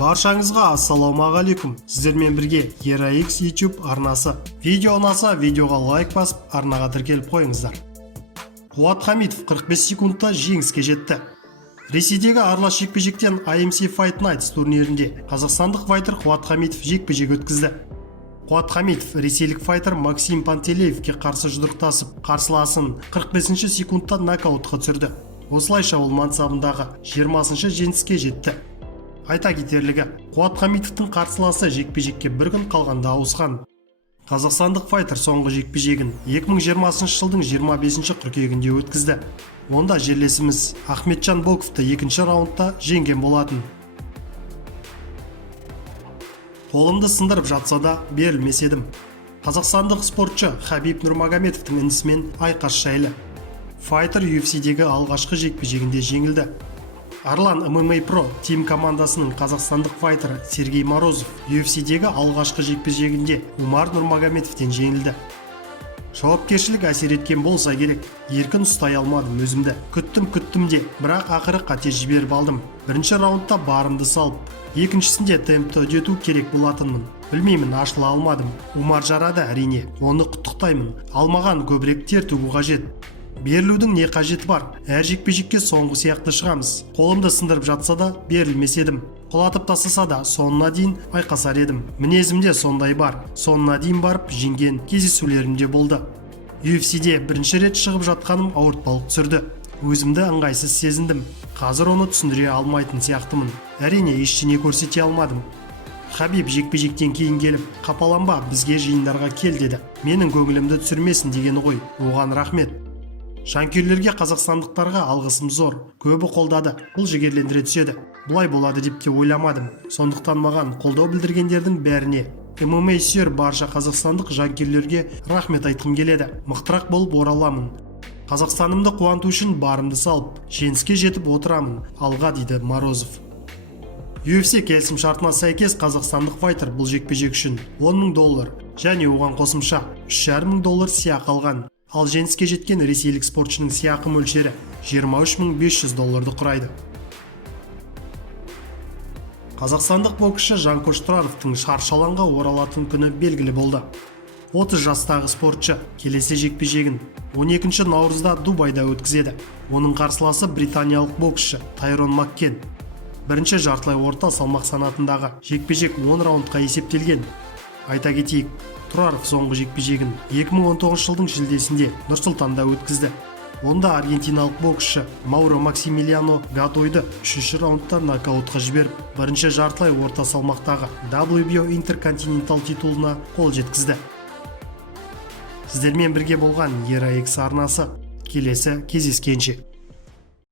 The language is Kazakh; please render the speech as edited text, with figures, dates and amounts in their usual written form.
Баршаңызға ассалаумағалейкум. Сіздермен бірге ERA-X YouTube арнасы. Видео ұнаса, видеоға лайк басып, арнаға тіркеліп қойыңыздар. Қуат Хамитов 45 секундта жеңіске жетті. Ресейдегі аралас жекпе-жектен IMC Fight Nights турнирінде қазақстандық файтер Қуат Хамитов жекпе-жек өткізді. Қуат Хамитов ресейлік файтер Максим Пантелеевке қарсы жұдырықтасып, қарсыласын 45 секундта нокаутқа түсірді. Осылайша ол мансабындағы 20-шы жеңіске жетті. Айта кетерлігі, Қуат Хамитовтың қарсыласы жекпе-жекке бір күн қалғанда ауысқан. Қазақстандық файтер соңғы жекпе-жегін 2020 жылдың 25 қыркүйегінде өткізді. Онда жерлесіміз Ахметжан Боковты екінші раундта жеңген болатын. Қолымды сындырып жатса да берілмес едім. Қазақстандық спортшы Хабиб Нурмагомедовтың інісімен айқас жайлы. Файтер UFC-дегі алғашқы жекпе-жегінде жеңілді. Арлан MMA Pro Team командасының қазақстандық файтері Сергей Морозов UFC-дегі алғашқы жекпе-жегінде Умар Нурмагомедовтен жеңілді. Жауапкершілік әсер еткен болса керек, еркін ұстай алмадым өзімді. Күттім де, бірақ ақыры қате жіберіп алдым. Бірінші раундта барымды салып, екіншісінде темпті үдету керек болатынмын. Білмеймін, ашыла алмадым. Умар жарады әрине, оны құттықтаймын. Алмаған көбірек тер төгу қажет. Берілудің не қажеті бар? Әр жекпе-жекке соңғы сияқты шығамыз. Қолымды сындырып жатса да берілмес едім. Құлатып тастаса да соңына дейін айқасар едім. Мінезімде сондай бар. Соңына дейін барып жеңген кездесулерімде болды. UFC-де бірінші рет шығып жатқаным ауыртпалық түсірді. Өзімді ыңғайсыз сезіндім. Қазір оны түсіндіре алмайтын сияқтымын. Әрине ештеңе көрсете алмадым. Хабиб жекпе-жектен кейін келіп, қапаланба, бізге жиындарға кел деді. Менің көңілімді түсірмесін дегені ғой. Оған рахмет. Жанкүйерлерге, қазақстандықтарға алғысым зор. Көбі қолдады. Бұл жігерлендіре түседі. Бұлай болады деп те ойламадым. Сондықтан маған қолдау білдіргендердің бәріне, MMA сүйер барша қазақстандық жанкүйерлерге рахмет айтқым келеді. Мықтырақ болып ораламын. Қазақстанымды қуанту үшін барымды салып, жеңіске жетіп отырамын. Алға, дейді Морозов. UFC келісім шартына сәйкес қазақстандық файтер бұл жекпе-жек үшін $10,000 және оған қосымша $3,500 сыйақы алған. Ал жеңіске жеткен ресейлік спортшының сыйақы мөлшері $23,500 құрайды. Қазақстандық боксшы Жанкош Тұраровтың шаршы алаңға оралатын күні белгілі болды. 30 жастағы спортшы келесі жекпе-жегін 12 наурызда Дубайда өткізеді. Оның қарсыласы британиялық боксшы Тайрон Маккен. Бірінші жартылай орта салмақ санатындағы жекпе-жек 10 раундқа есептелген. Айта кетейік, Тұраров соңғы жекпе-жегін 2019 жылдың шілдесінде Нұр-Сұлтанда өткізді. Онда аргентиналық боксшы Мауро Максимилиано Гатойды 3-ші раундта нокаутқа жіберіп, бірінші жартылай орта салмақтағы WBO интерконтинентал титулына қол жеткізді. Сіздермен бірге болған ERA-X арнасы. Келесі кездескенше.